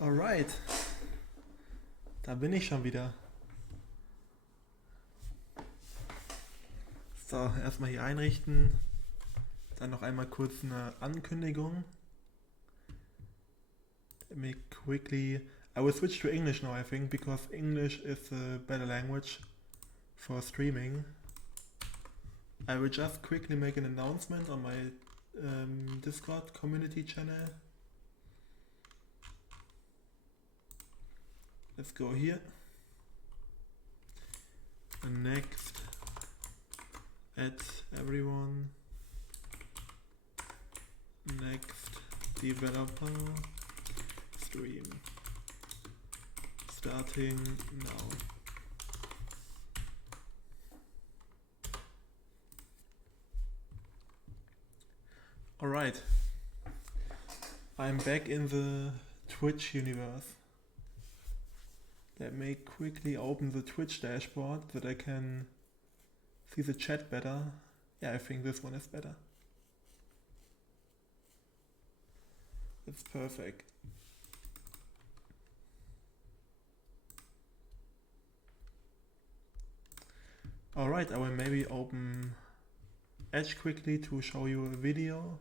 Alright, da bin ich schon wieder. So, erstmal hier einrichten. Dann noch einmal kurz eine Ankündigung. Let me quickly. I will switch to English now, I think, because English is a better language for streaming. I will just quickly make an announcement on my Discord community channel. Let's go here. Next, add everyone. Next, developer, stream. Starting now. Alright, I'm back in the Twitch universe. Let me quickly open the Twitch dashboard so that I can see the chat better. Yeah, I think this one is better. It's perfect. Alright, I will maybe open Edge quickly to show you a video.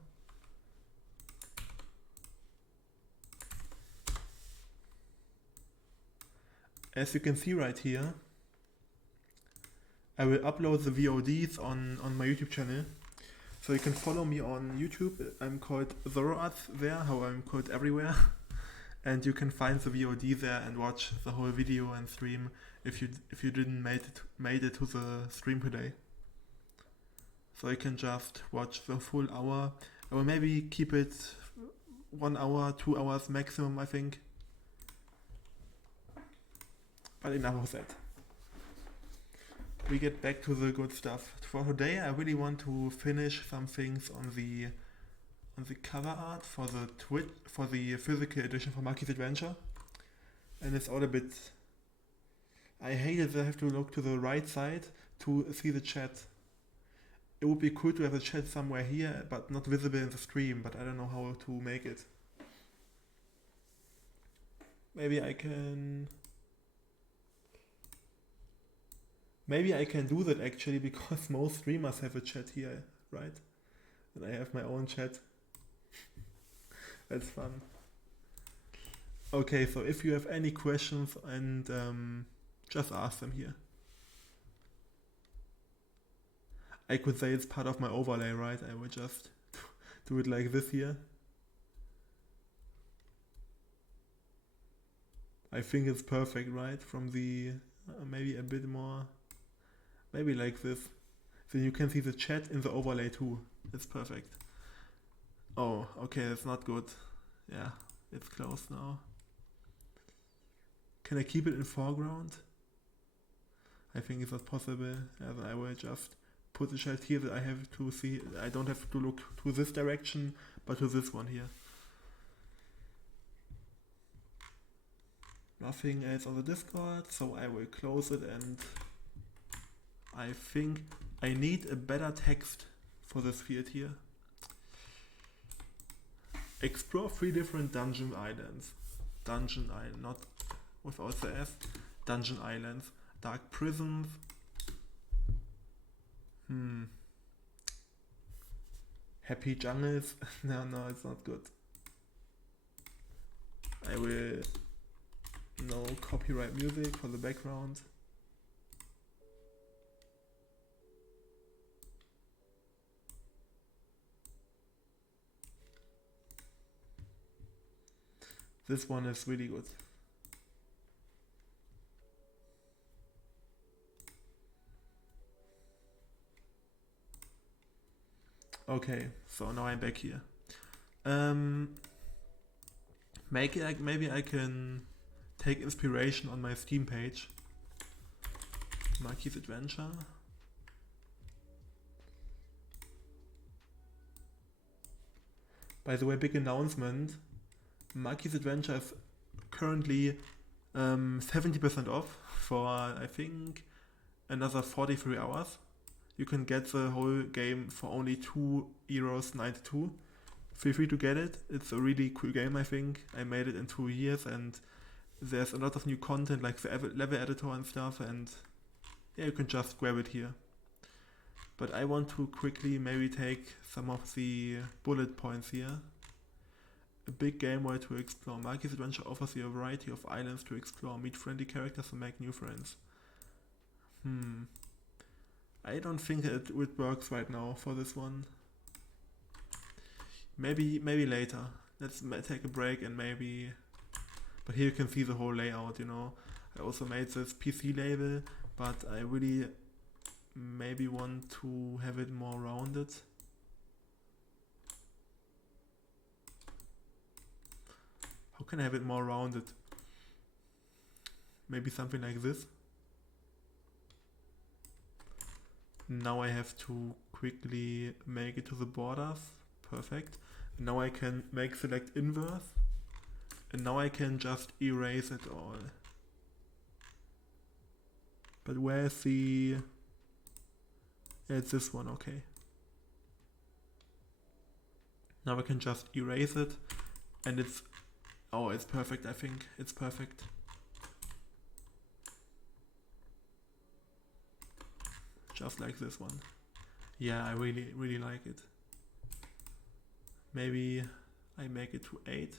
As you can see right here, I will upload the VODs on my YouTube channel. So you can follow me on YouTube. I'm called Zoroarts there, how I'm called everywhere. And you can find the VOD there and watch the whole video and stream if you didn't made it to the stream today. So you can just watch the full hour. I will maybe keep it 1 hour, 2 hours maximum, I think. But enough of that. We get back to the good stuff. For today, I really want to finish some things on the cover art for the physical edition for Makis Adventure. And it's all a bit. I hate it that I have to look to the right side to see the chat. It would be cool to have a chat somewhere here, but not visible in the stream. But I don't know how to make it. Maybe I can do that actually, because most streamers have a chat here, right? And I have my own chat. That's fun. Okay, so if you have any questions, and just ask them here. I could say it's part of my overlay, right? I will just do it like this here. I think it's perfect, right? From the maybe a bit more. Maybe like this. Then you can see the chat in the overlay too. It's perfect. Oh, okay, that's not good. Yeah, it's closed now. Can I keep it in foreground? I think it's not possible. As I will just put the chat here that I have to see. I don't have to look to this direction, but to this one here. Nothing else on the Discord, so I will close it, and I think I need a better text for this field here. Explore 3 different dungeon islands. Dungeon island, not without the S. Dungeon islands. Dark prisons. Happy jungles. No, it's not good. I will. No copyright music for the background. This one is really good. Okay, so now I'm back here. Maybe I can take inspiration on my Steam page. Makis Adventure. By the way, big announcement. Makis Adventure is currently 70% off for, I think, another 43 hours. You can get the whole game for only €2.92. feel free to get it. It's a really cool game, I think. I made it in 2 years, and there's a lot of new content, like the level editor and stuff, and yeah, you can just grab it here. But I want to quickly maybe take some of the bullet points here. A big game world to explore. Makis Adventure offers you a variety of islands to explore, meet friendly characters and make new friends. I don't think it works right now for this one. Maybe later. Let's take a break and maybe... But here you can see the whole layout, you know. I also made this PC label, but I really maybe want to have it more rounded. How can I have it more rounded? Maybe something like this. Now I have to quickly make it to the borders. Perfect. Now I can make select inverse. And now I can just erase it all. But where's the... Yeah, it's this one, okay. Now I can just erase it. And it's... Oh, it's perfect, I think. It's perfect. Just like this one. Yeah, I really like it. Maybe I make it to 8.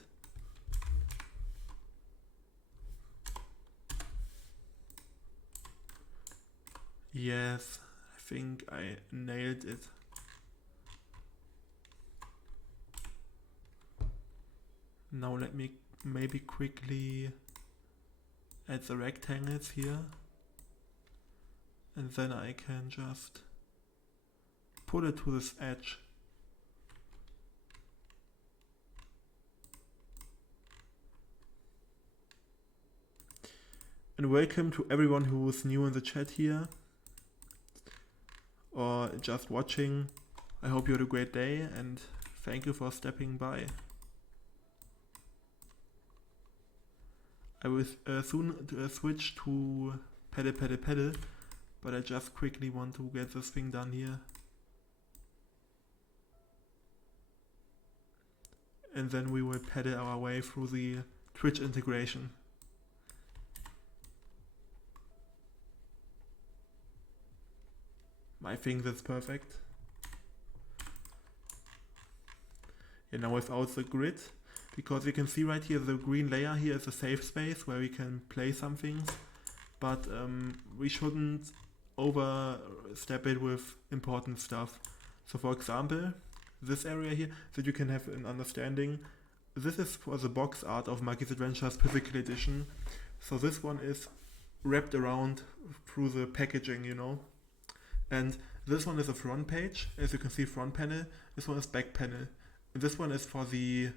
Yes, I think I nailed it. Now let me maybe quickly add the rectangles here. And then I can just pull it to this edge. And welcome to everyone who is new in the chat here or just watching. I hope you had a great day and thank you for stepping by. I will soon switch to pedal, but I just quickly want to get this thing done here. And then we will pedal our way through the Twitch integration. I think that's perfect. And now without the grid, because you can see right here the green layer here is a safe space where we can play some things, but we shouldn't overstep it with important stuff. So for example, this area here, that you can have an understanding, this is for the box art of Makis Adventure's physical edition. So this one is wrapped around through the packaging, you know. And this one is a front page, as you can see, front panel. This one is back panel. And this one is for the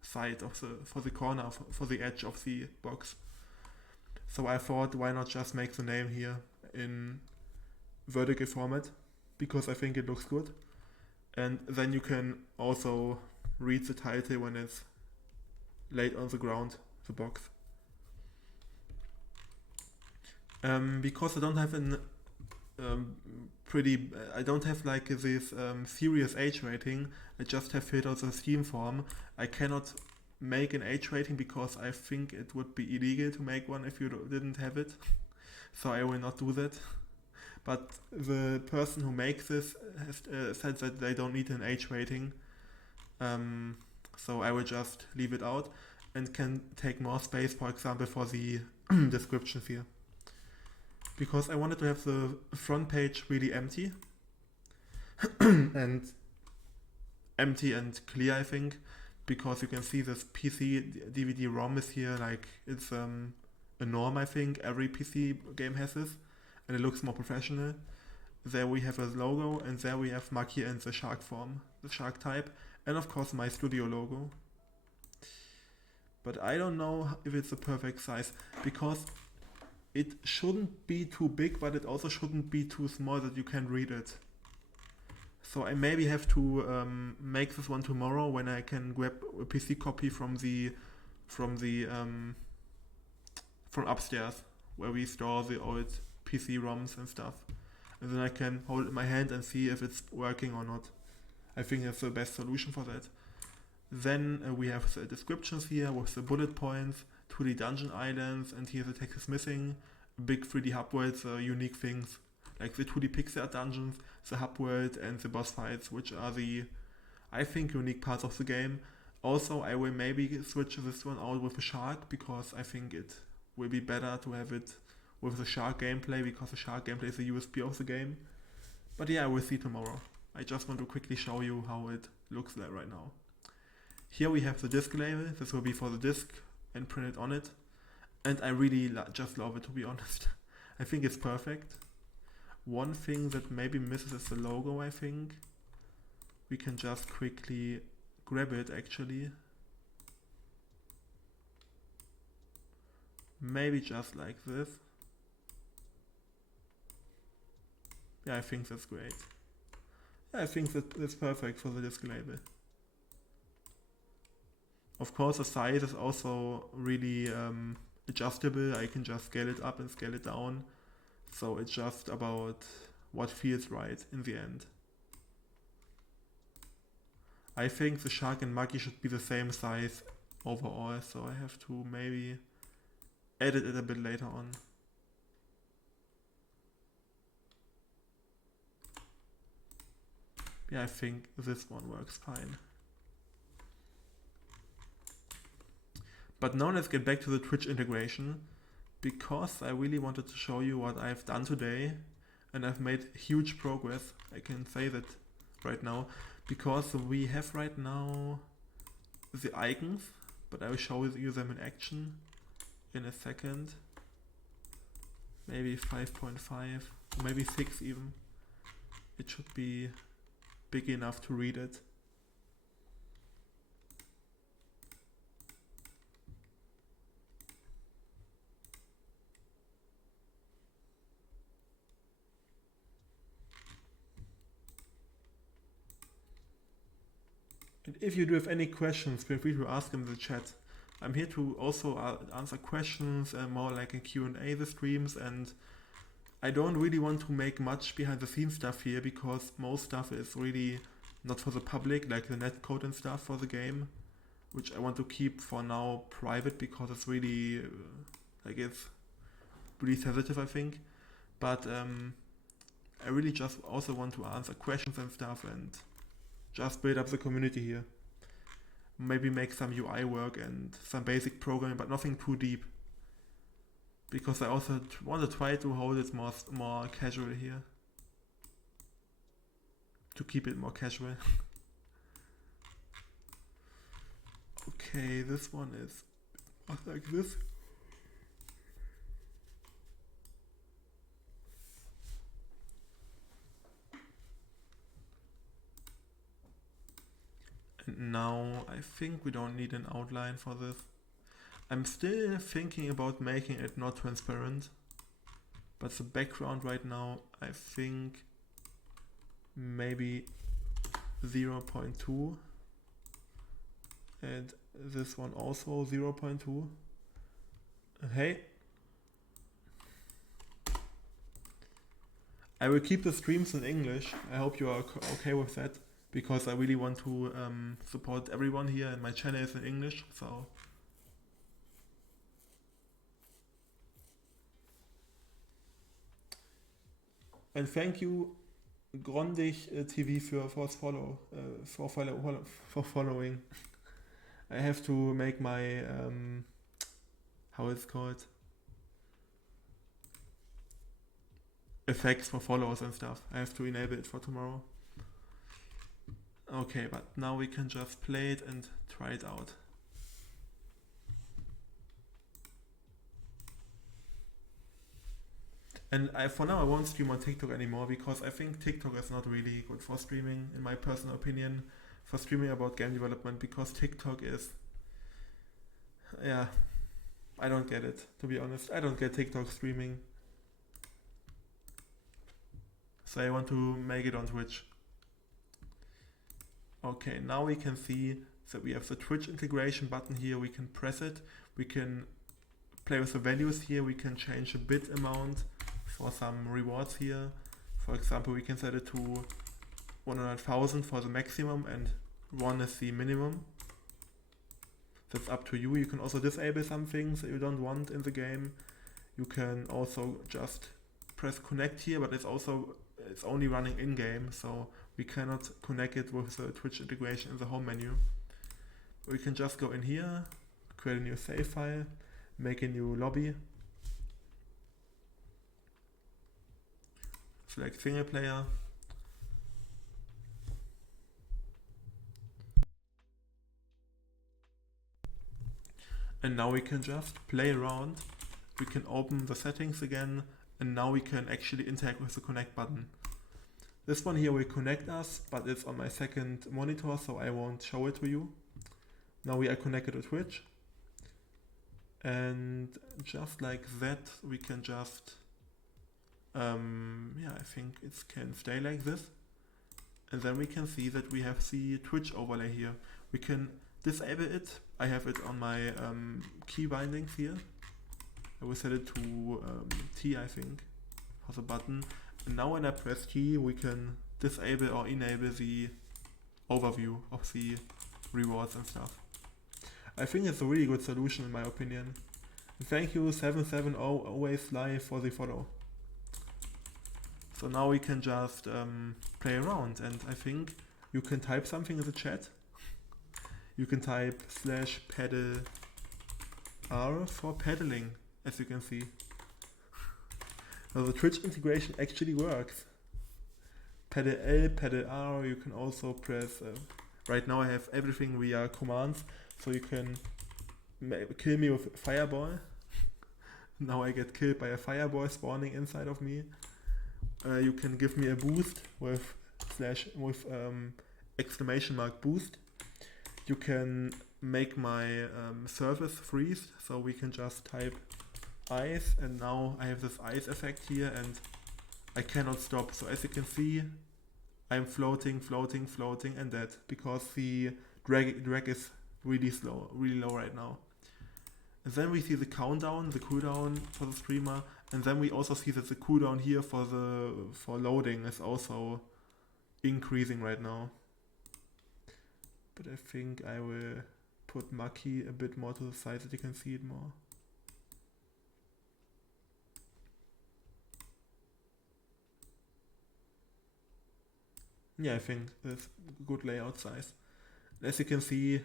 side of for the corner, for the edge of the box. So I thought, why not just make the name here in vertical format, because I think it looks good. And then you can also read the title when it's laid on the ground, the box. Because I don't have I don't have like this serious age rating, I just have filled out the Steam form. I cannot make an age rating because I think it would be illegal to make one if you didn't have it. So I will not do that. But the person who makes this has said that they don't need an age rating. So I will just leave it out and can take more space, for example, for the descriptions here. Because I wanted to have the front page really empty. And empty and clear, I think. Because you can see this PC DVD ROM is here, like it's a norm, I think. Every PC game has this. And it looks more professional. There we have a logo, and there we have Maki and the shark form, the shark type, and of course my studio logo. But I don't know if it's the perfect size, because it shouldn't be too big, but it also shouldn't be too small that you can read it. So I maybe have to make this one tomorrow when I can grab a PC copy from upstairs, where we store the old PC ROMs and stuff. And then I can hold it in my hand and see if it's working or not. I think that's the best solution for that. Then we have the descriptions here with the bullet points, 2D dungeon islands, and here the text is missing. Big 3D hub worlds, unique things like the 2D pixel art dungeons, the hub world, and the boss fights, which are the, I think, unique parts of the game. Also, I will maybe switch this one out with a shark, because I think it will be better to have it with the shark gameplay, because the shark gameplay is the USP of the game. But yeah, we'll see tomorrow. I just want to quickly show you how it looks like right now. Here we have the disc label. This will be for the disc and printed on it. And I really just love it, to be honest. I think it's perfect. One thing that maybe misses is the logo, I think. We can just quickly grab it, actually. Maybe just like this. Yeah, I think that's great. Yeah, I think that's perfect for the disc label. Of course, the size is also really adjustable. I can just scale it up and scale it down. So it's just about what feels right in the end. I think the shark and Makis should be the same size overall, so I have to maybe edit it a bit later on. Yeah, I think this one works fine. But now let's get back to the Twitch integration, because I really wanted to show you what I've done today, and I've made huge progress. I can say that right now, because we have right now the icons, but I will show you them in action in a second. Maybe 5.5, maybe 6 even. It should be big enough to read it. And if you do have any questions, feel free to ask them in the chat. I'm here to also answer questions, more like a Q&A the streams, and I don't really want to make much behind the scenes stuff here, because most stuff is really not for the public, like the netcode and stuff for the game, which I want to keep for now private, because it's really, it's really sensitive, I think. But I really just also want to answer questions and stuff, and just build up the community here. Maybe make some UI work and some basic programming, but nothing too deep. Because I also want to try to hold it more casual here. To keep it more casual. Okay, this one is like this. And now I think we don't need an outline for this. I'm still thinking about making it not transparent, but the background right now, I think maybe 0.2, and this one also 0.2. Hey, I will keep the streams in English. I hope you are okay with that, because I really want to support everyone here, and my channel is in English, so. And thank you, Grondig TV, for following. I have to make my how it's called, effects for followers and stuff. I have to enable it for tomorrow. Okay, but now we can just play it and try it out. And for now I won't stream on TikTok anymore, because I think TikTok is not really good for streaming, in my personal opinion, for streaming about game development, because TikTok is, yeah, I don't get it, to be honest. I don't get TikTok streaming. So I want to make it on Twitch. Okay, now we can see that we have the Twitch integration button here. We can press it. We can play with the values here. We can change the bit amount for some rewards here. For example, we can set it to 100,000 for the maximum and 1 is the minimum. That's up to you. You can also disable some things that you don't want in the game. You can also just press connect here, but it's only running in-game, so we cannot connect it with the Twitch integration in the home menu. We can just go in here, create a new save file, make a new lobby, select single player, and now we can just play around. We can open the settings again, and now we can actually interact with the connect button. This one here will connect us, but it's on my second monitor, so I won't show it to you. Now we are connected to Twitch, and just like that we can just I think it can stay like this, and then we can see that we have the Twitch overlay here. We can disable it. I have it on my key bindings here. I will set it to T, I think, for the button. And now when I press T, we can disable or enable the overview of the rewards and stuff. I think it's a really good solution in my opinion. Thank you 770 always live for the follow. So now we can just play around, and I think you can type something in the chat. You can type /pedal R for pedaling, as you can see. So the Twitch integration actually works. Pedal L, pedal R, you can also press, right now I have everything via commands, so you can kill me with a fireball. Now I get killed by a fireball spawning inside of me. You can give me a boost with exclamation mark boost. You can make my surface freeze, so we can just type ice, and now I have this ice effect here and I cannot stop. So as you can see, I'm floating, and that because the drag is really low right now. And then we see the countdown, the cooldown for the streamer, and then we also see that the cooldown here for loading is also increasing right now. But I think I will put Maki a bit more to the side so you can see it more. Yeah, I think that's a good layout size. As you can see,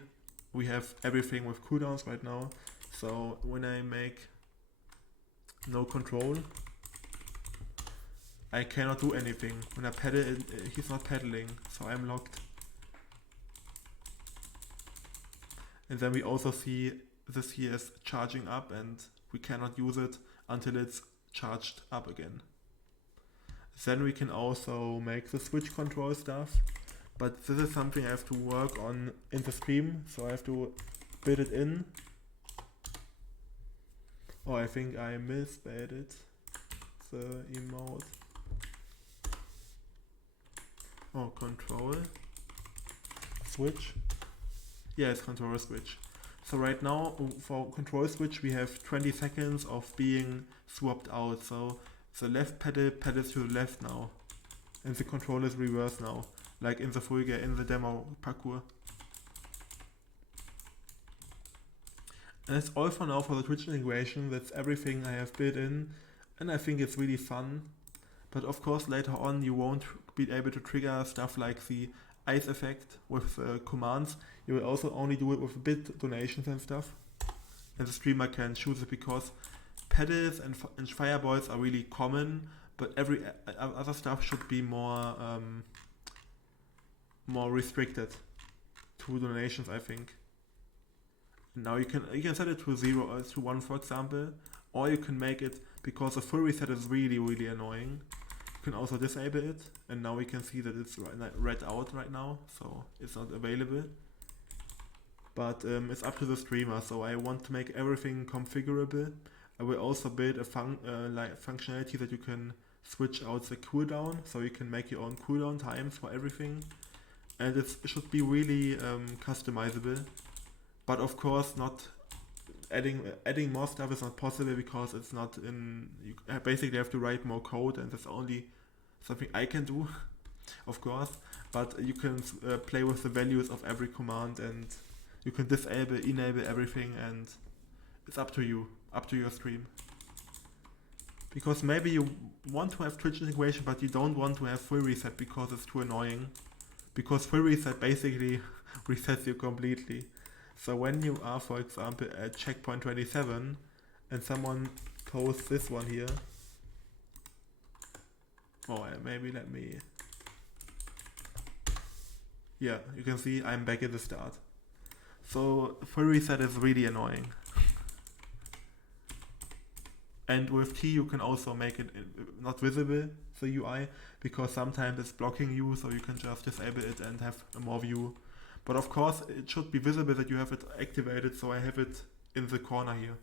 we have everything with cooldowns right now. So when I make no control, I cannot do anything. When I pedal, he's not pedaling, so I'm locked. And then we also see this here is charging up, and we cannot use it until it's charged up again. Then we can also make the switch control stuff, but this is something I have to work on in the stream, so I have to build it in. Oh, I think I misspelled it, the emote. Oh, control switch. Yeah, it's control switch. So right now for control switch we have 20 seconds of being swapped out. So the left pedal pedals to the left now, and the control is reversed now, like in the full game, in the demo parkour. And that's all for now for the Twitch integration. That's everything I have built in, and I think it's really fun. But of course later on you won't be able to trigger stuff like the ice effect with commands. You will also only do it with bit donations and stuff, and the streamer can choose it, because pedals and fireballs are really common, but every other stuff should be more restricted to donations, I think. Now you can set it to 0 or to 1, for example, or you can make it, because the full reset is really annoying, you can also disable it, and now we can see that it's red out right now, so it's not available. But it's up to the streamer, so I want to make everything configurable. I will also build a functionality that you can switch out the cooldown, so you can make your own cooldown times for everything, and it should be really customizable. But of course, not adding more stuff is not possible, because it's not in. You basically have to write more code, and that's only something I can do, of course. But you can play with the values of every command and You can disable, enable everything, and it's up to you, up to your stream. Because maybe you want to have Twitch integration, but you don't want to have full reset because it's too annoying. Because full reset basically resets you completely. So when you are, for example, at checkpoint 27 and someone posts this one here, maybe let me, yeah, you can see I'm back at the start. So full reset is really annoying. And with T you can also make it not visible, the UI, because sometimes it's blocking you, so you can just disable it and have a more view. But of course it should be visible that you have it activated, so I have it in the corner here.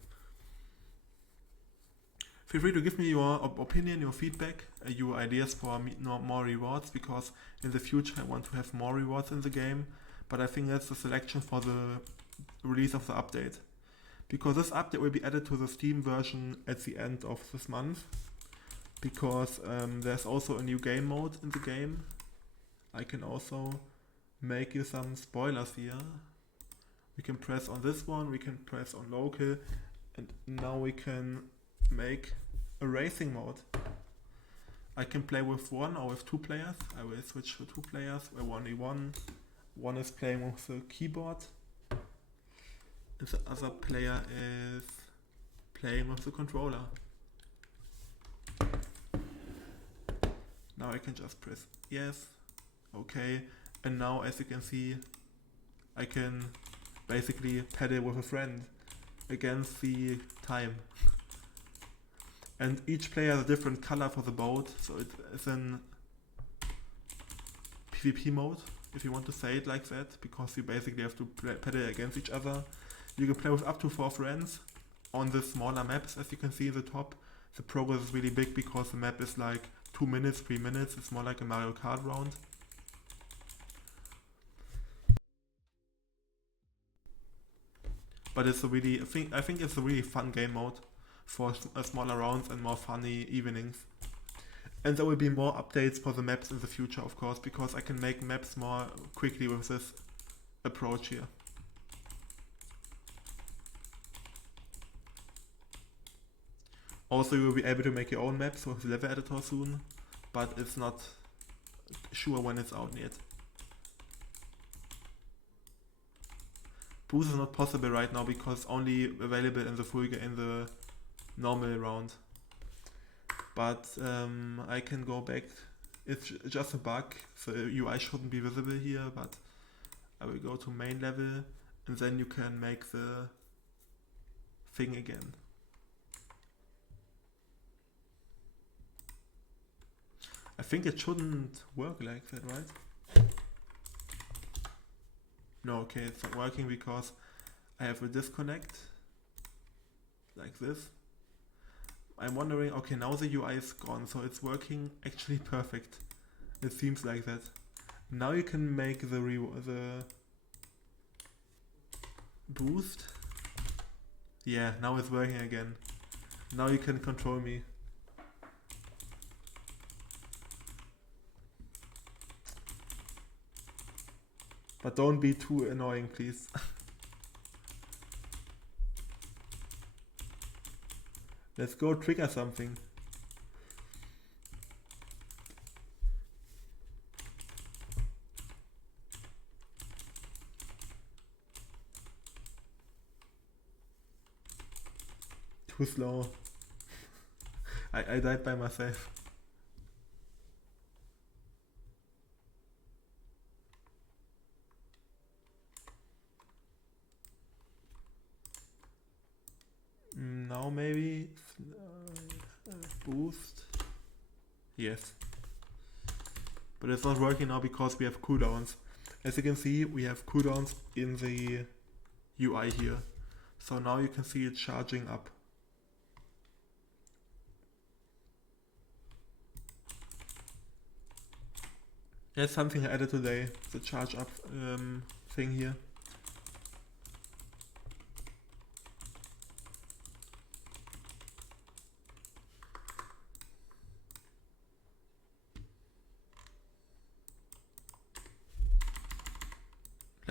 Feel free to give me your opinion, your feedback, your ideas for more rewards, because in the future I want to have more rewards in the game, but I think that's the selection for the release of the update. Because this update will be added to the Steam version at the end of this month, because there's also a new game mode in the game. I can also make you some spoilers here. We can press on this one, we can press on local, and now we can make a racing mode. I can play with 1 or with 2 players. I will switch to 2 players, where only one is playing with the keyboard, and the other player is playing with the controller. Now I can just press yes, okay, and now as you can see I can basically pedal with a friend against the time. And each player has a different color for the boat, so it is in PvP mode, if you want to say it like that, because you basically have to pedal against each other. You can play with up to 4 friends on the smaller maps, as you can see in the top. The progress is really big because the map is like 2 minutes, 3 minutes. It's more like a Mario Kart round. But it's a really, I think it's a really fun game mode for smaller rounds and more funny evenings. And there will be more updates for the maps in the future, of course, because I can make maps more quickly with this approach here. Also, you will be able to make your own maps with the level editor soon, but it's not sure when it's out yet. Boost is not possible right now because only available in the normal round. But I can go back. It's just a bug. The UI shouldn't be visible here, but I will go to main level and then you can make the thing again. I think it shouldn't work like that, right? No, okay, it's not working because I have a disconnect like this. I'm wondering, okay, now the UI is gone, so it's working actually perfect. It seems like that. Now you can make the boost. Yeah, now it's working again. Now you can control me. But don't be too annoying, please. Let's go trigger something. Too slow. I died by myself. Now maybe boost. Yes. But it's not working now because we have cooldowns. As you can see, we have cooldowns in the UI here. So now you can see it charging up. That's something I added today, the charge up thing here.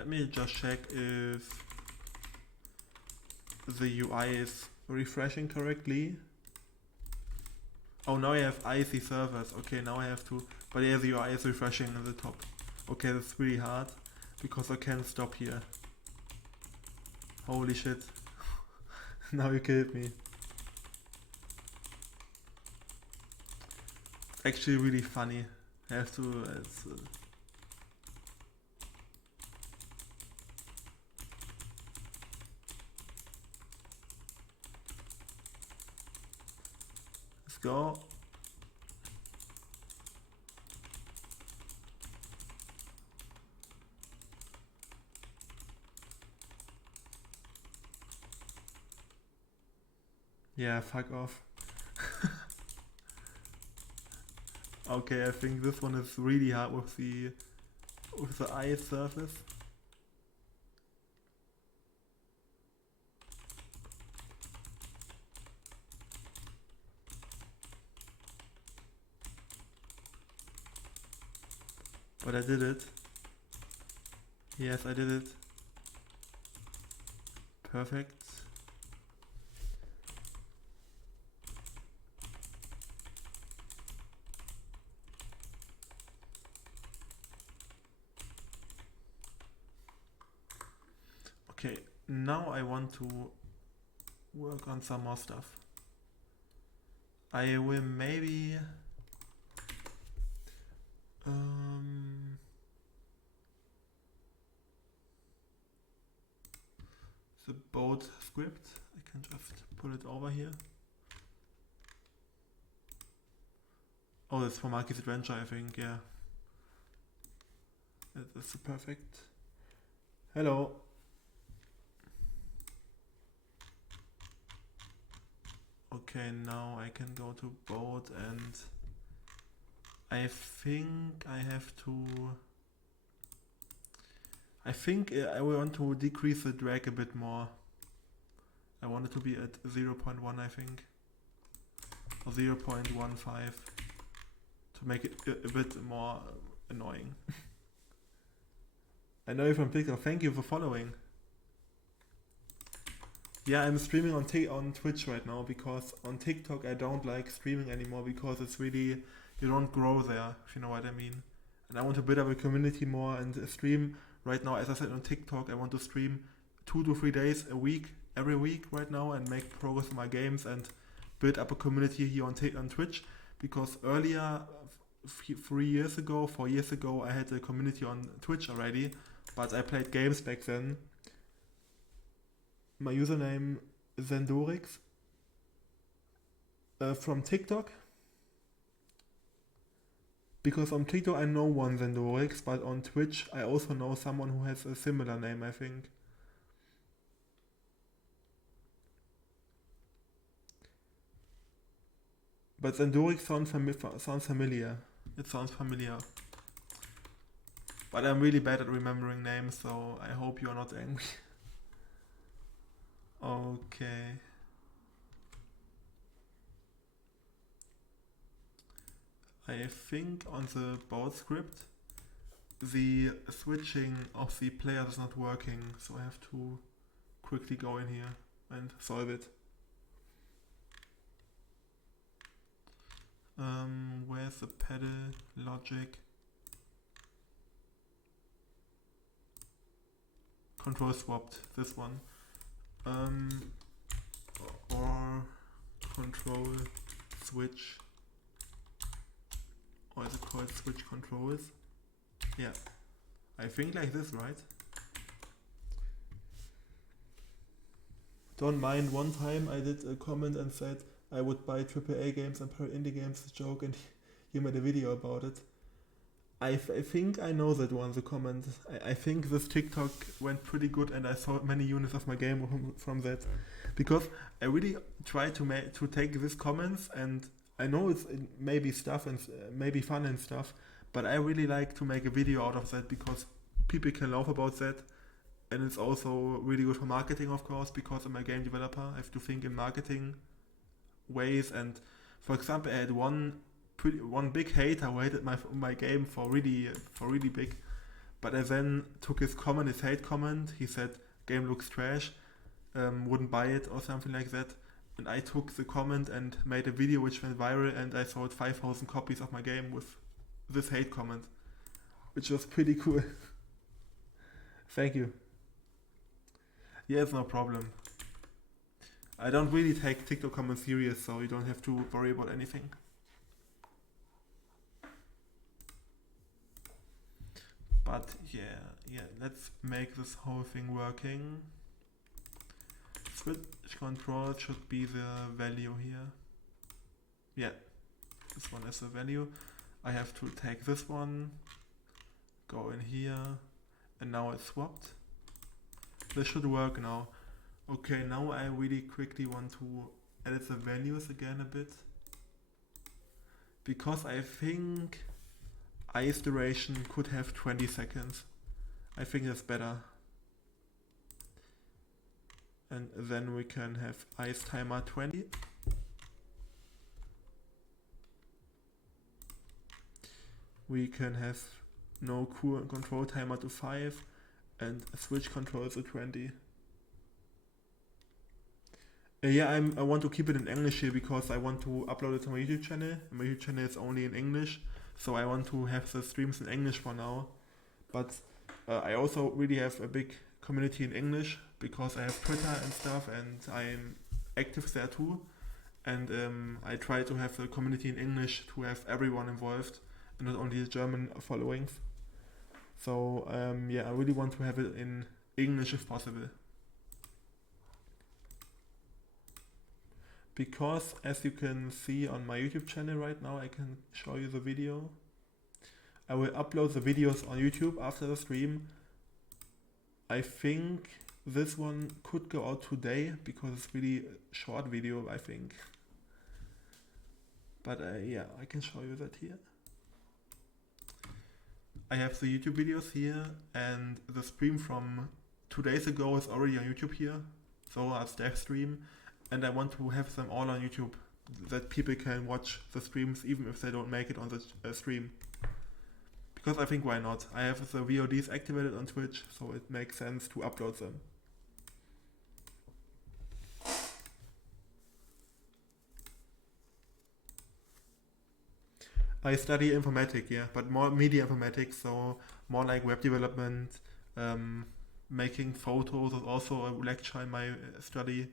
Let me just check if the UI is refreshing correctly. Oh, now I have icy servers. Okay, now I have to... But yeah, the UI is refreshing at the top. Okay, that's really hard, because I can't stop here. Holy shit. Now you killed me. Actually really funny. I have to... let's go. Yeah, fuck off. Okay, I think this one is really hard with the ice surface. But I did it. Yes, I did it. Perfect. Okay, now I want to work on some more stuff. I will maybe the boat script, I can just pull it over here. Oh, that's for Makis Adventure, I think, yeah. That's perfect. Hello. Okay, now I can go to boat, and I think I have to... I think I want to decrease the drag a bit more. I want it to be at 0.1, I think. Or 0.15 to make it a bit more annoying. I know you from TikTok. Thank you for following. Yeah, I'm streaming on Twitch right now, because on TikTok I don't like streaming anymore, because it's really, you don't grow there, if you know what I mean. And I want to build up a community more and stream right now. As I said, on TikTok I want to stream 2 to 3 days a week, every week right now, and make progress in my games and build up a community here on Twitch, because earlier, 4 years ago, I had a community on Twitch already, but I played games back then. My username is Zendorix from TikTok, because on TikTok I know one Zendorix, but on Twitch I also know someone who has a similar name, I think. But Zendorix sounds familiar. It sounds familiar. But I'm really bad at remembering names, so I hope you're not angry. Okay. I think on the board script the switching of the players is not working, so I have to quickly go in here and solve it. Where's the pedal logic? Control swapped, this one. Or control switch, or is it called switch controls? Yeah, I think like this, right? Don't mind, one time I did a comment and said I would buy AAA games and play indie games, a joke, and you made a video about it. I think I know that one, the comment. I think this TikTok went pretty good, and I sold many units of my game from that. Because I really try to take these comments, and I know it may be stuff and maybe fun and stuff, but I really like to make a video out of that, because people can laugh about that, and it's also really good for marketing, of course, because I'm a game developer. I have to think in marketing ways, and for example, I had one big hater who hated my game for really big, But I then took his comment, his hate comment. He said, game looks trash, wouldn't buy it or something like that. And I took the comment and made a video which went viral, and I sold 5,000 copies of my game with this hate comment, which was pretty cool. Thank you. Yeah, it's no problem. I don't really take TikTok comments serious, so you don't have to worry about anything. But yeah, let's make this whole thing working. Switch control should be the value here. Yeah, this one is the value. I have to take this one, go in here, and now it's swapped. This should work now. Okay, now I really quickly want to edit the values again a bit, because I think ice duration could have 20 seconds. I think that's better. And then we can have ice timer 20. We can have no cool control timer to 5 and switch controls to 20. Yeah, I want to keep it in English here because I want to upload it to my YouTube channel. My YouTube channel is only in English, so I want to have the streams in English for now. But I also really have a big community in English because I have Twitter and stuff, and I'm active there too. And I try to have the community in English to have everyone involved, and not only the German followings. So yeah, I really want to have it in English if possible. Because as you can see on my YouTube channel right now, I can show you the video. I will upload the videos on YouTube after the stream. I think this one could go out today because it's really a short video, I think. But yeah, I can show you that here. I have the YouTube videos here, and the stream from 2 days ago is already on YouTube here. Zoroarts dev stream. And I want to have them all on YouTube, that people can watch the streams even if they don't make it on the stream. Because I think why not? I have the VODs activated on Twitch, so it makes sense to upload them. I study informatics, yeah, but more media informatics, so more like web development, making photos is also a lecture in my study.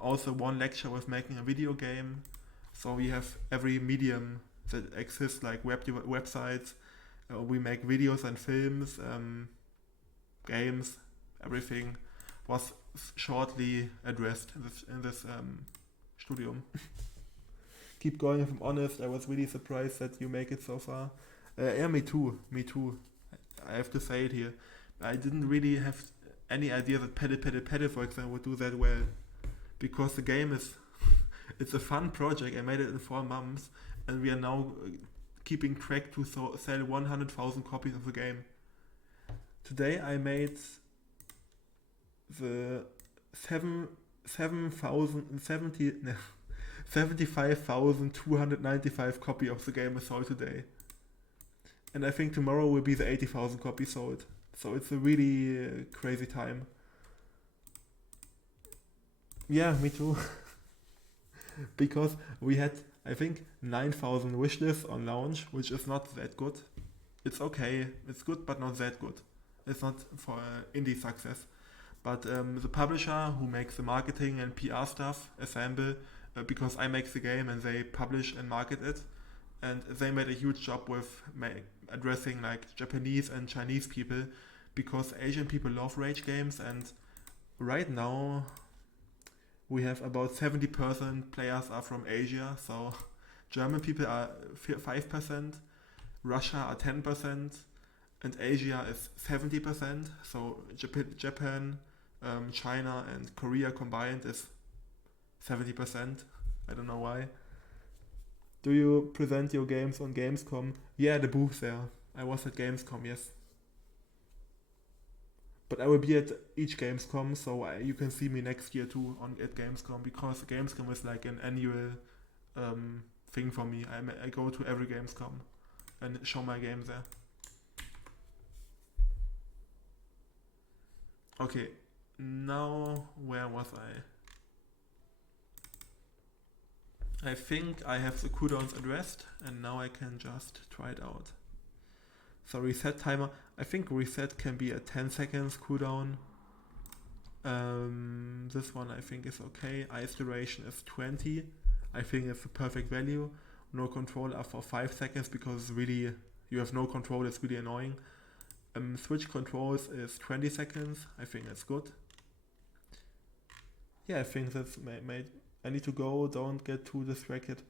Also one lecture was making a video game. So we have every medium that exists, like websites. We make videos and films, games, everything was shortly addressed in this studium. Keep going, if I'm honest, I was really surprised that you make it so far. Yeah, me too. I have to say it here. I didn't really have any idea that Pedal, for example, would do that well. Because the game it's a fun project. I made it in 4 months, and we are now keeping track to sell 100,000 copies of the game. Today I made the 75,295 copy of the game is sold today. And I think tomorrow will be the 80,000 copies sold. So it's a really crazy time. Yeah, me too. Because we had, I think, 9,000 wishlists on launch, which is not that good. It's okay, it's good, but not that good. It's not for indie success. But the publisher who makes the marketing and PR stuff, Assemble, because I make the game and they publish and market it, and they made a huge job with addressing like Japanese and Chinese people, because Asian people love rage games, and right now we have about 70% players are from Asia, so German people are 5%, Russia are 10%, and Asia is 70%, so Japan, China and Korea combined is 70%. I don't know why. Do you present your games on Gamescom? Yeah, the booth there. I was at Gamescom, yes. But I will be at each Gamescom, so you can see me next year too at Gamescom, because Gamescom is like an annual thing for me. I go to every Gamescom and show my game there. Okay, now where was I? I think I have the cooldowns addressed, and now I can just try it out. So reset timer, I think reset can be a 10 seconds cooldown. This one I think is okay. Ice duration is 20. I think it's a perfect value. No control are for 5 seconds because really you have no control, it's really annoying. Switch controls is 20 seconds. I think that's good. Yeah, I think that's made. I need to go, don't get too distracted.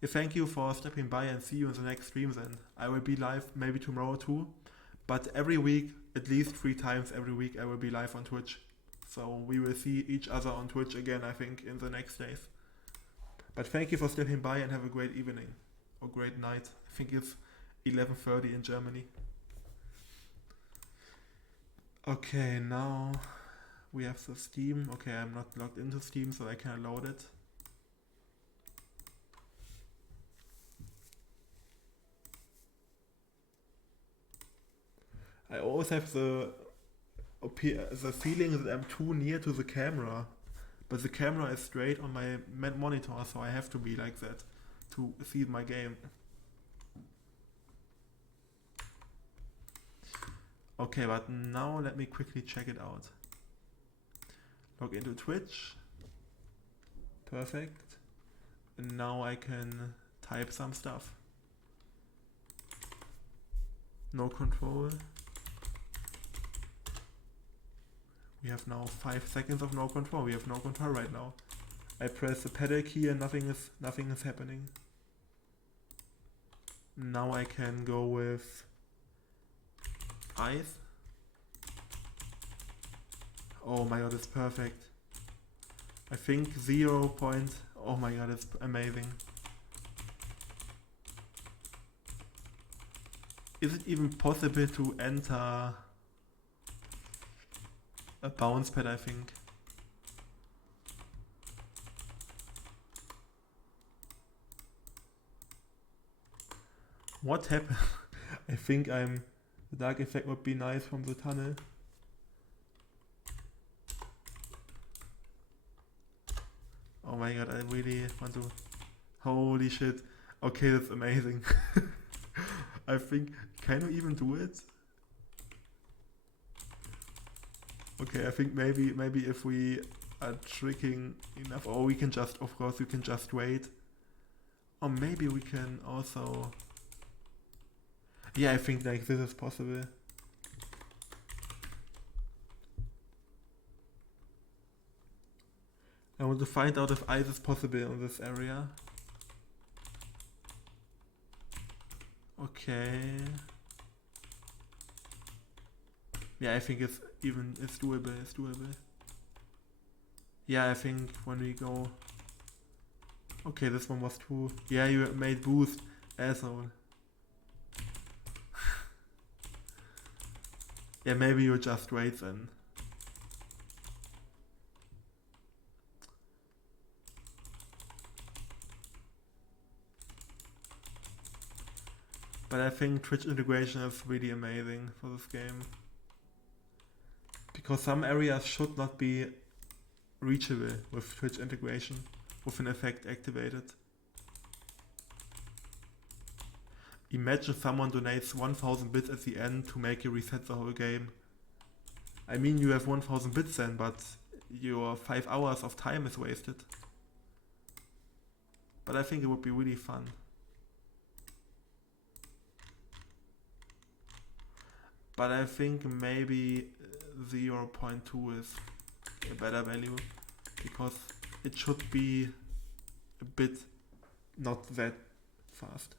Yeah, thank you for stopping by and see you in the next stream then. I will be live maybe tomorrow too. But every week, at least 3 times every week, I will be live on Twitch. So we will see each other on Twitch again, I think, in the next days. But thank you for stopping by and have a great evening. Or great night. I think it's 11:30 in Germany. Okay, now we have the Steam. Okay, I'm not logged into Steam, so I can load it. I always have the feeling that I'm too near to the camera, but the camera is straight on my monitor, so I have to be like that to see my game. Okay, but now let me quickly check it out. Log into Twitch. Perfect. And now I can type some stuff. No control. We have now 5 seconds of no control. We have no control right now. I press the pedal key and nothing is happening. Now I can go with ice. Oh my god, it's perfect. I think 0 point. Oh my god, it's amazing. Is it even possible to enter a bounce pad, I think? What happened? I think the dark effect would be nice from the tunnel. Oh my god, I really want to... Holy shit. Okay, that's amazing. I think... Can we even do it? Okay, I think maybe if we are tricking enough... Or we can just... Of course, we can just wait. Or maybe we can also... Yeah, I think like this is possible. I want to find out if ice is possible in this area. Okay. Yeah, I think it's doable, Yeah, I think when we go... Okay, this one was too... Yeah, you made boost, asshole. Yeah, maybe you just wait then. But I think Twitch integration is really amazing for this game. Because some areas should not be reachable with Twitch integration, with an effect activated. Imagine someone donates 1000 bits at the end to make you reset the whole game. I mean, you have 1000 bits then, but your 5 hours of time is wasted. But I think it would be really fun. But I think maybe 0.2 is a better value, because it should be a bit not that fast.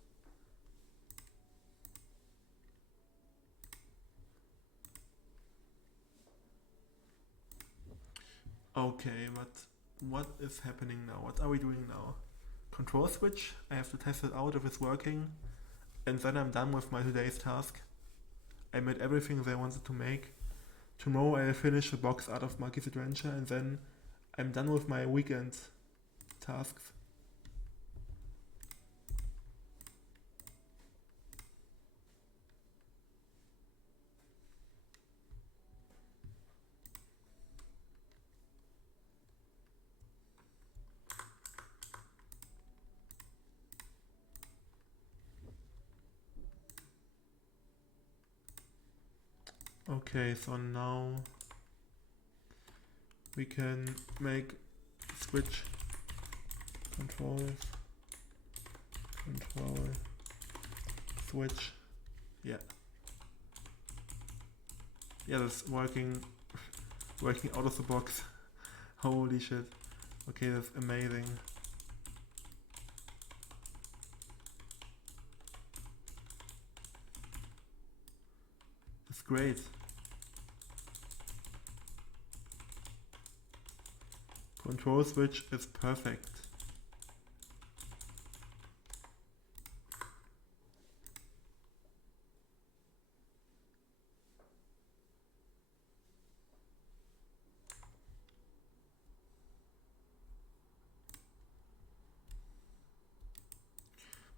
Okay, but what is happening now? What are we doing now? Control switch, I have to test it out if it's working, and then I'm done with my today's task. I made everything that I wanted to make. Tomorrow I'll finish the box art of Makis Adventure, and then I'm done with my weekend tasks. Okay, so now we can make switch control switch. Yeah, that's working out of the box. Holy shit. Okay, that's amazing. It's great. Control switch is perfect.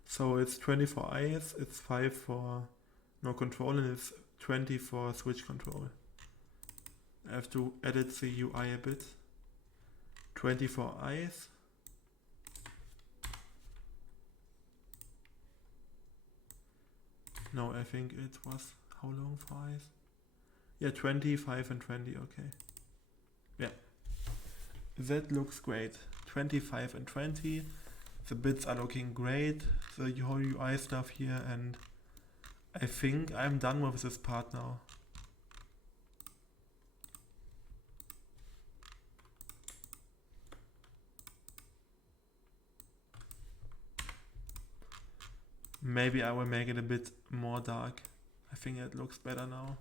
So it's 20 for eyes, it's 5 for no control, and it's 20 for switch control. I have to edit the UI a bit. 20 for eyes. No, I think it was, how long for eyes? Yeah, 25 and 20, okay. Yeah. That looks great. 25 and 20. The bits are looking great. The whole UI stuff here, and I think I'm done with this part now. Maybe I will make it a bit more dark. I think it looks better now.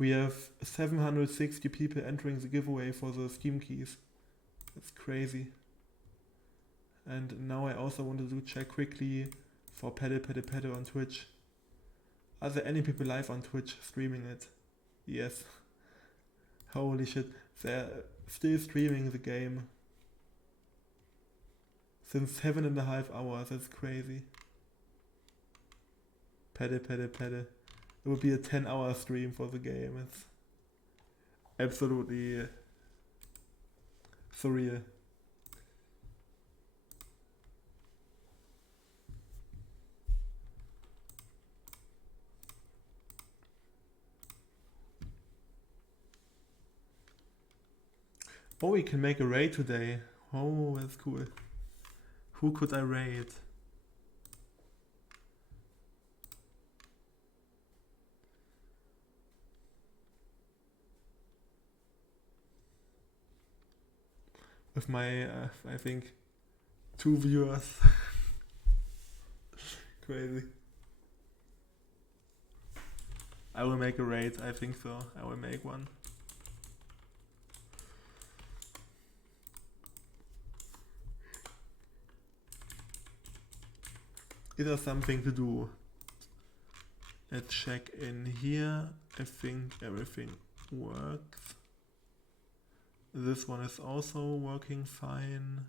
We have 760 people entering the giveaway for the Steam keys. That's crazy. And now I also wanted to check quickly for Pedal on Twitch. Are there any people live on Twitch streaming it? Yes. Holy shit. They're still streaming the game. Since 7.5 hours. That's crazy. Pedal. It would be a 10-hour stream for the game. It's absolutely surreal. Oh, we can make a raid today. Oh, that's cool. Who could I raid? With my, I think, 2 viewers. Crazy. I will make a raid, I think so. I will make one. Is there something to do? Let's check in here. I think everything works. This one is also working fine.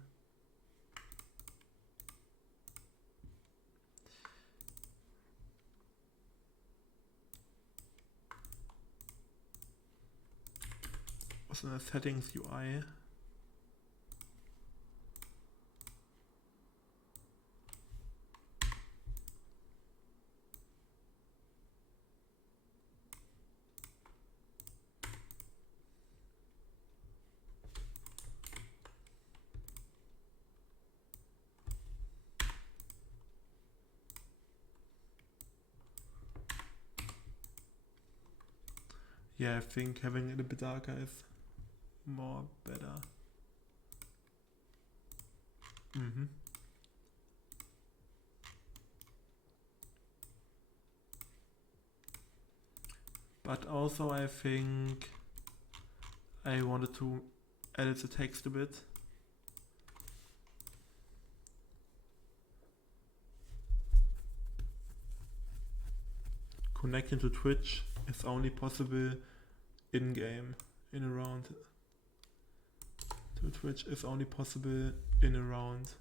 What's in the settings UI? Yeah, I think having it a bit darker is more better. But also I think I wanted to edit the text a bit. Connecting to Twitch is only possible in-game, in a round. To Twitch is only possible in a round.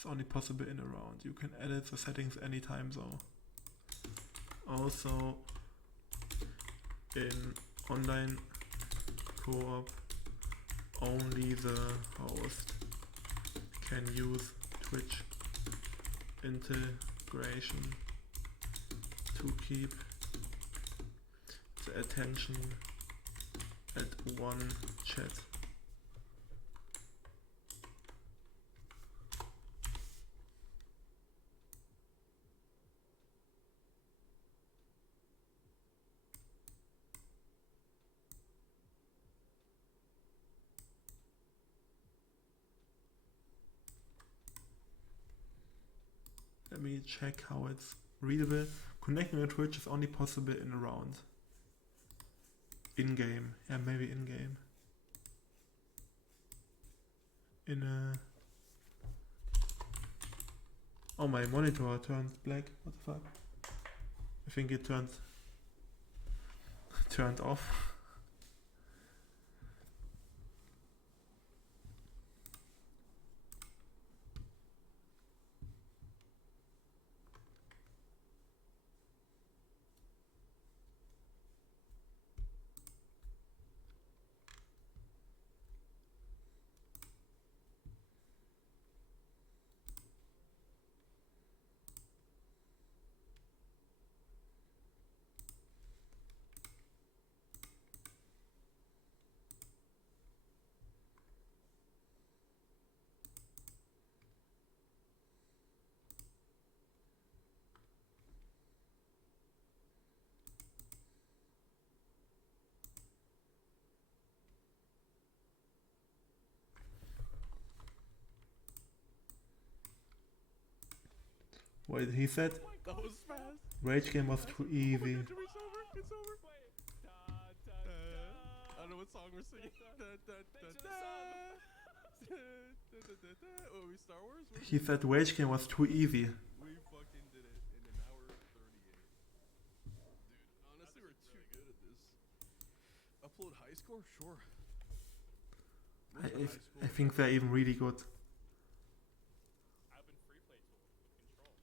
It's only possible in a round. You can edit the settings anytime though. Also, in online co-op, only the host can use Twitch integration to keep the attention at one chat. Let me check how it's readable. Connecting to Twitch is only possible in a round. In-game. Yeah, maybe in-game. In a... Oh, my monitor turned black. What the fuck? I think it turned off. Wait, he said that was fast. Rage game was too easy. It's over. I don't know what song we're singing. Oh, we Star Wars? He said Rage game was too easy. We fucking did it in an hour 38. Dude, honestly, we're too good at this. Upload high score? Sure. I think they're even really good. I've been free play tool with control.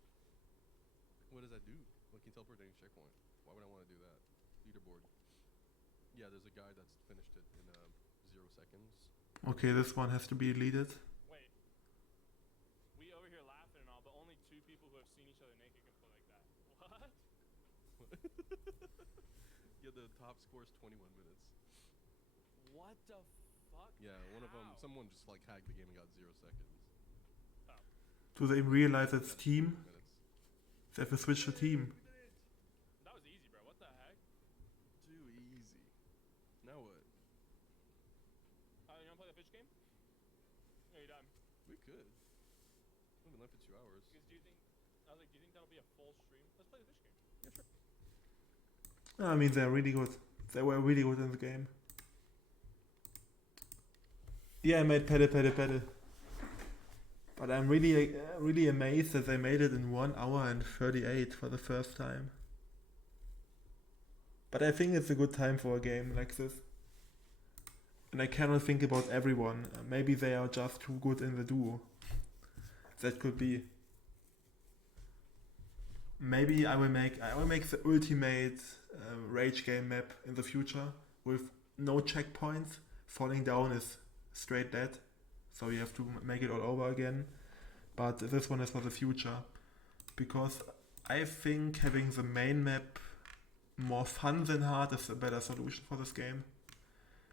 What does that do? What can you teleport to any checkpoint? Why would I want to do that? Leaderboard. Yeah, there's a guy that's finished it in 0 seconds. Okay, this one has to be deleted. Wait. We over here laughing and all, but only 2 people who have seen each other naked can play like that. What? Yeah, the top score is 21 minutes. What the fuck? Yeah, one of them, someone just like hacked the game and got 0 seconds. Oh. Do they realize it's team? Minutes. They have to switch the team. That was easy, bro. What the heck? Too easy. Now what? You wanna play the fish game? Or are you done? We could. We've been left for 2 hours. Because do you think that'll be a full stream? Let's play the fish game. Yeah, sure. I mean, they're really good. They were really good in the game. Yeah, I made pedal. But I'm really amazed that they made it in 1 hour and 38 for the first time. But I think it's a good time for a game like this. And I cannot think about everyone. Maybe they are just too good in the duo. That could be. Maybe I will make the ultimate rage game map in the future with no checkpoints. Falling down is straight dead, so you have to make it all over again. But this one is for the future, because I think having the main map more fun than hard is a better solution for this game.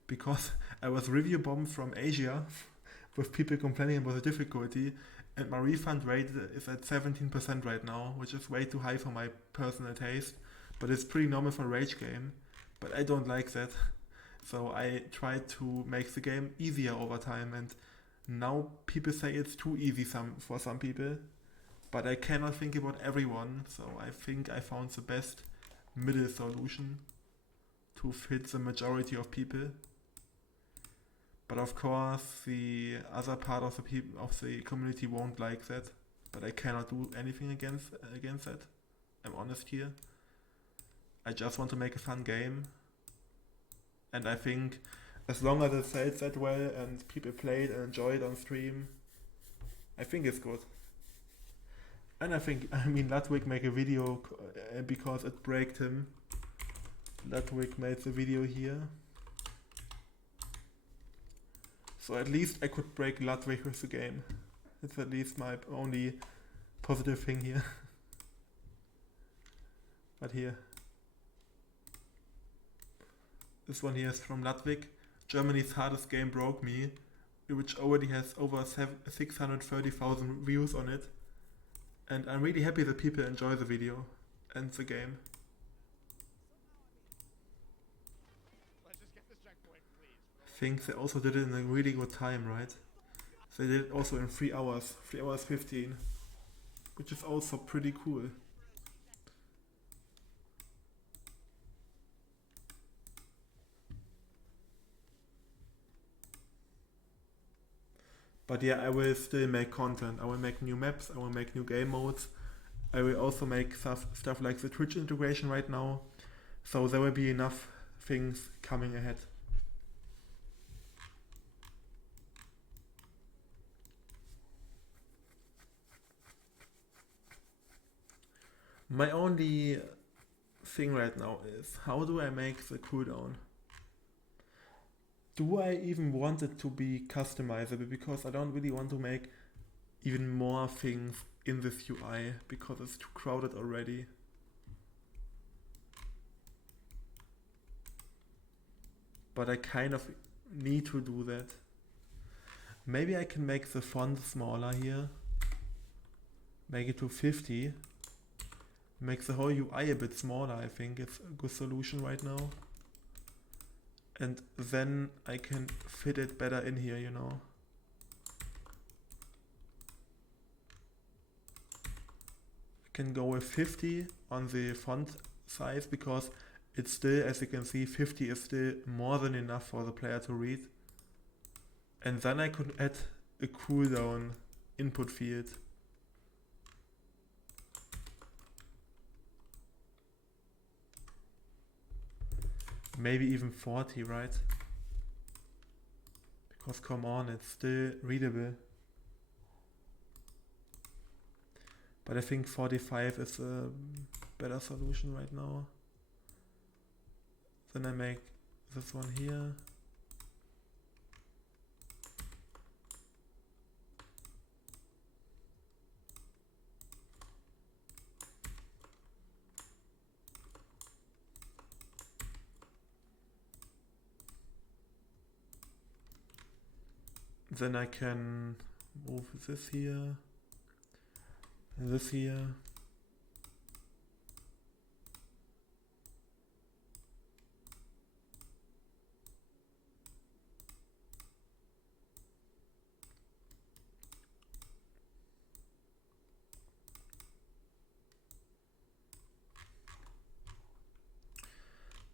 Because I was review bombed from Asia with people complaining about the difficulty, and my refund rate is at 17% right now, which is way too high for my personal taste, but it's pretty normal for a rage game. But I don't like that. So I tried to make the game easier over time, and now people say it's too easy for some people, but I cannot think about everyone, so I think I found the best middle solution to fit the majority of people. But of course the other part of the community won't like that, but I cannot do anything against that. I'm honest here. I just want to make a fun game. And I think as long as it sells that well and people play it and enjoy it on stream, I think it's good. And I think, I mean, Ludwig make a video because it breaked him. Ludwig made the video here. So at least I could break Ludwig with the game. It's at least my only positive thing here. But here. This one here is from Ludwig. Germany's hardest game broke me, which already has over 630,000 views on it. And I'm really happy that people enjoy the video and the game. Let's just get this checkpoint, please. I think they also did it in a really good time, right? They did it also in 3 hours, 3 hours 15, which is also pretty cool. But yeah, I will still make content. I will make new maps, I will make new game modes. I will also make stuff like the Twitch integration right now. So there will be enough things coming ahead. My only thing right now is, how do I make the cooldown? Do I even want it to be customizable? Because I don't really want to make even more things in this UI because it's too crowded already. But I kind of need to do that. Maybe I can make the font smaller here. Make it to 50. Make the whole UI a bit smaller, I think it's a good solution right now. And then I can fit it better in here, you know. I can go with 50 on the font size because it's still, as you can see, 50 is still more than enough for the player to read. And then I could add a cooldown input field. Maybe even 40, right? Because come on, it's still readable. But I think 45 is a better solution right now. Then I make this one here. Then I can move this here, and this here.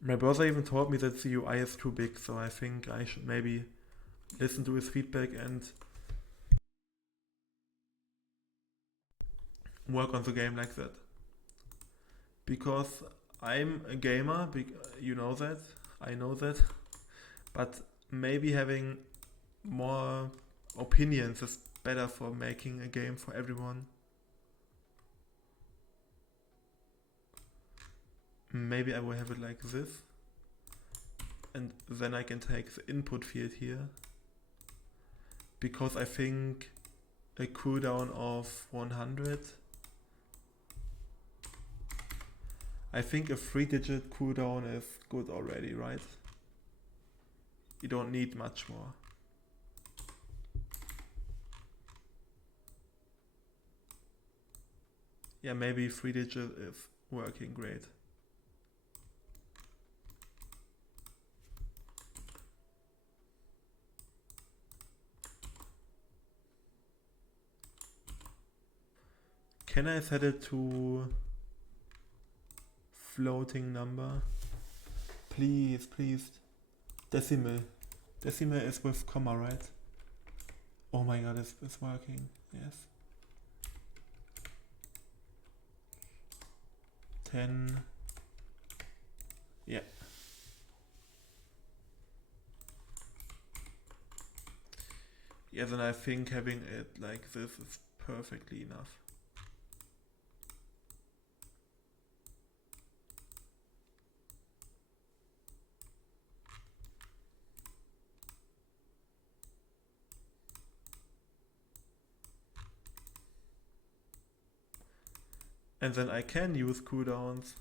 My brother even told me that the UI is too big, so I think I should maybe listen to his feedback and work on the game like that. Because I'm a gamer, you know that, I know that, but maybe having more opinions is better for making a game for everyone. Maybe I will have it like this, and then I can take the input field here, because I think a cooldown of 100, I think a 3-digit cooldown is good already, right? You don't need much more. Yeah, maybe 3-digit is working great. Can I set it to floating number? Please, please. Decimal. Decimal is with comma, right? Oh my god, it's working. Yes. 10. Yeah. Yeah, then I think having it like this is perfectly enough. And then I can use cooldowns.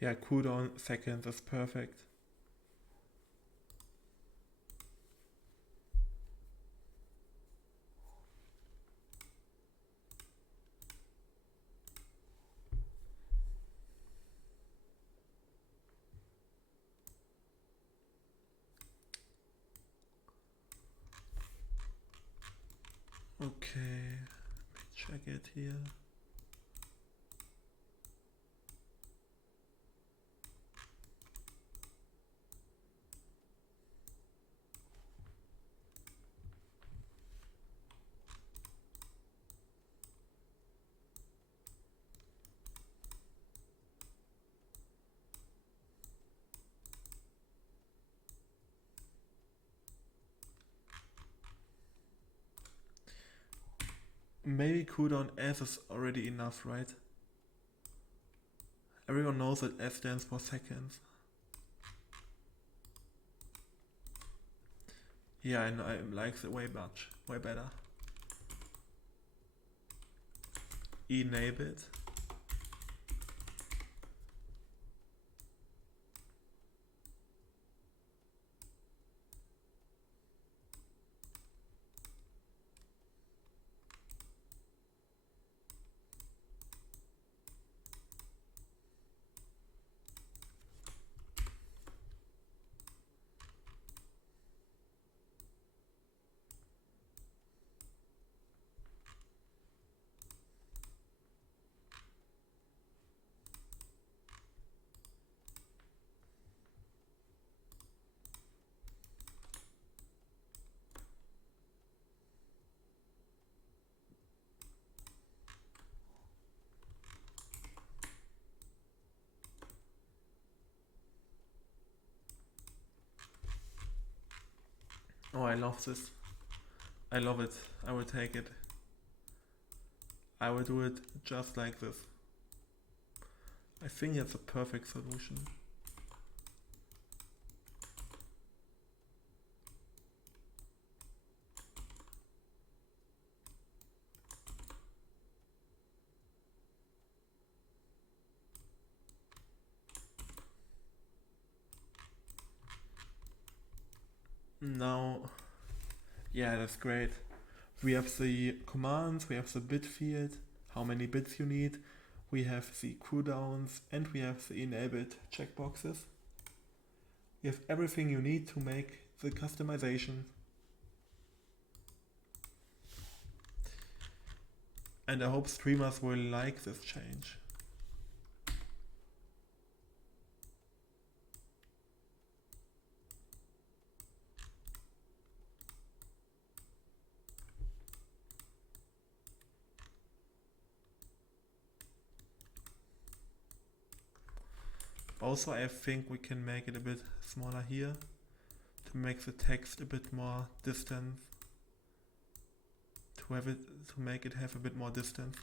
Yeah, cooldown seconds is perfect. Okay, let me check it here. Maybe cooldown S is already enough, right? Everyone knows that S stands for seconds. Yeah, and I like it way better. Enable it. Oh, I love this. I love it. I will take it. I will do it just like this. I think it's a perfect solution. Now, yeah, that's great. We have the commands, we have the bit field, how many bits you need, we have the cooldowns, and we have the enabled checkboxes. You have everything you need to make the customization. And I hope streamers will like this change. Also, I think we can make it a bit smaller here to make the text a bit more distant. To make it have a bit more distance.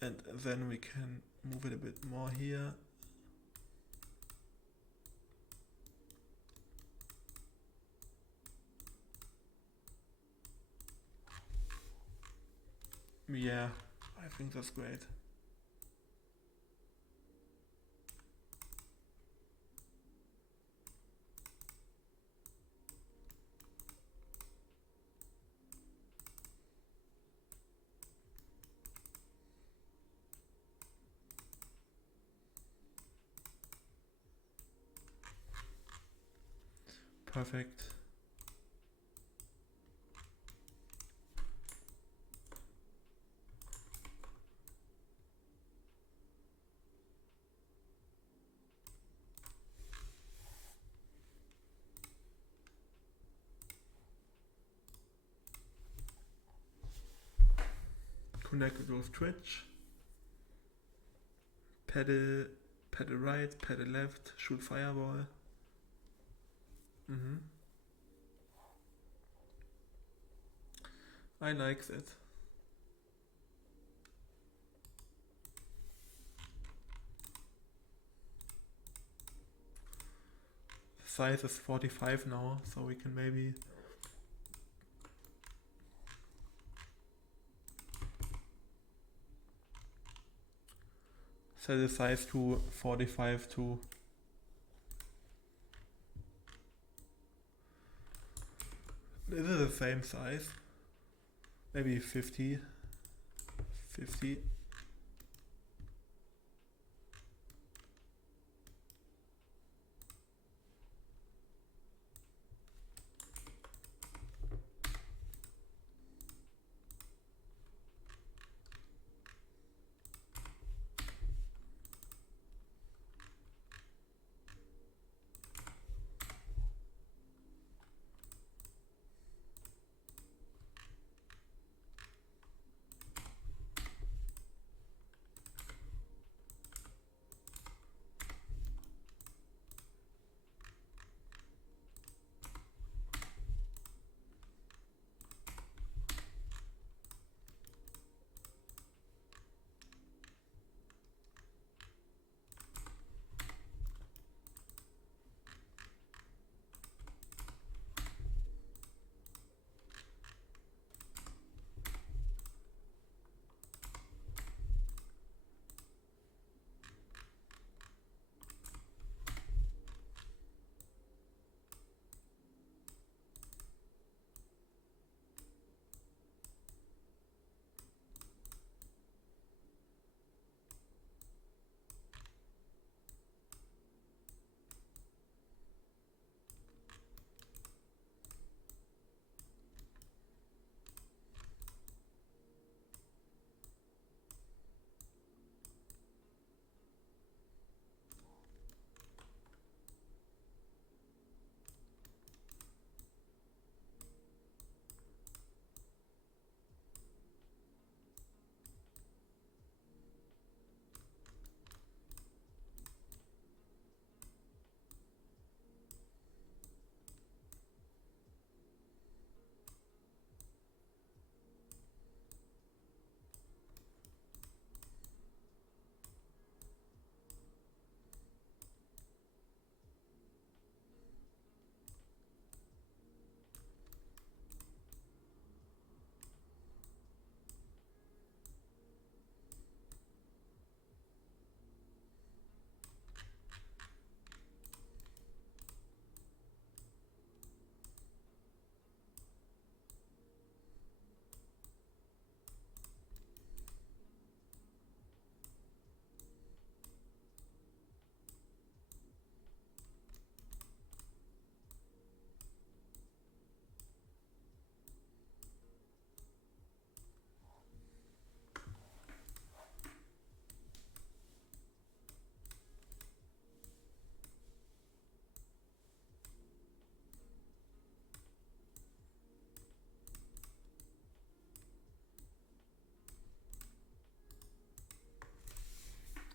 And then we can move it a bit more here. Yeah, I think that's great. Perfect. Connected with Twitch. Pedal right, pedal left, shoot fireball. I like that. The size is 45 now, so we can maybe set the size to 45 too. This is the same size. Maybe 50. 50.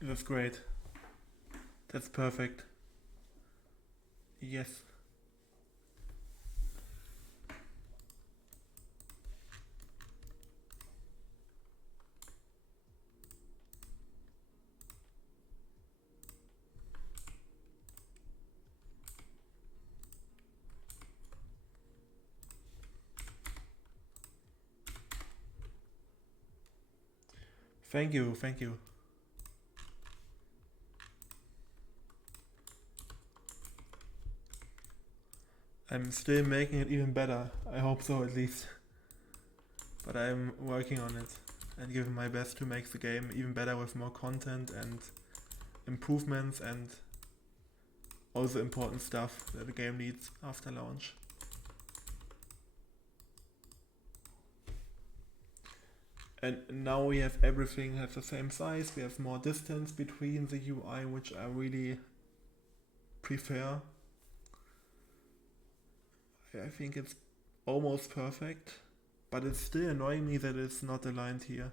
That's great. That's perfect. Yes. Thank you, thank you. I'm still making it even better. I hope so at least. But I'm working on it and giving my best to make the game even better with more content and improvements and all the important stuff that the game needs after launch. And now we have everything has the same size, we have more distance between the UI, which I really prefer. I think it's almost perfect, but it's still annoying me that it's not aligned here.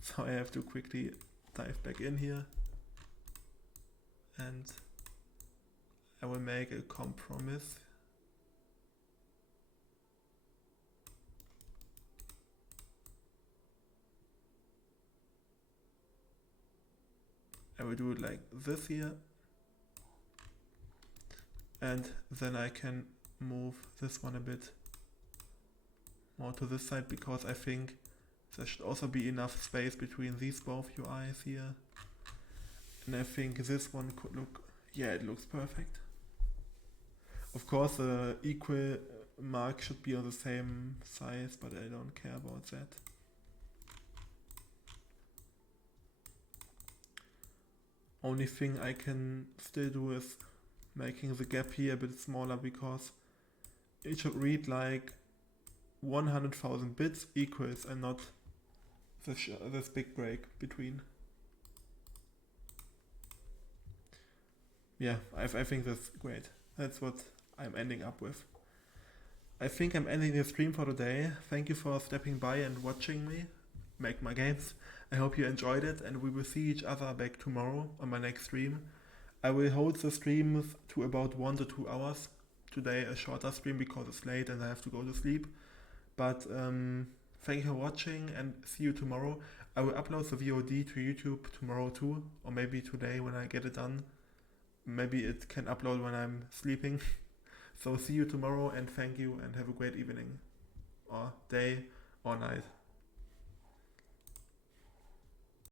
So I have to quickly dive back in here and I will make a compromise. I will do it like this here, and then I can move this one a bit more to this side, because I think there should also be enough space between these both UIs here. And I think this one could look, yeah, it looks perfect. Of course the equal mark should be on the same size, but I don't care about that. Only thing I can still do is making the gap here a bit smaller, because it should read like 100,000 bits equals and not this big break between. Yeah, I think that's great. That's what I'm ending up with. I think I'm ending the stream for today. Thank you for stepping by and watching me make my games. I hope you enjoyed it, and we will see each other back tomorrow on my next stream. I will hold the streams to about 1 to 2 hours. Today a shorter stream because it's late and I have to go to sleep. But thank you for watching and see you tomorrow. I will upload the VOD to YouTube tomorrow too, or maybe today when I get it done. Maybe it can upload when I'm sleeping. So see you tomorrow, and thank you, and have a great evening or day or night.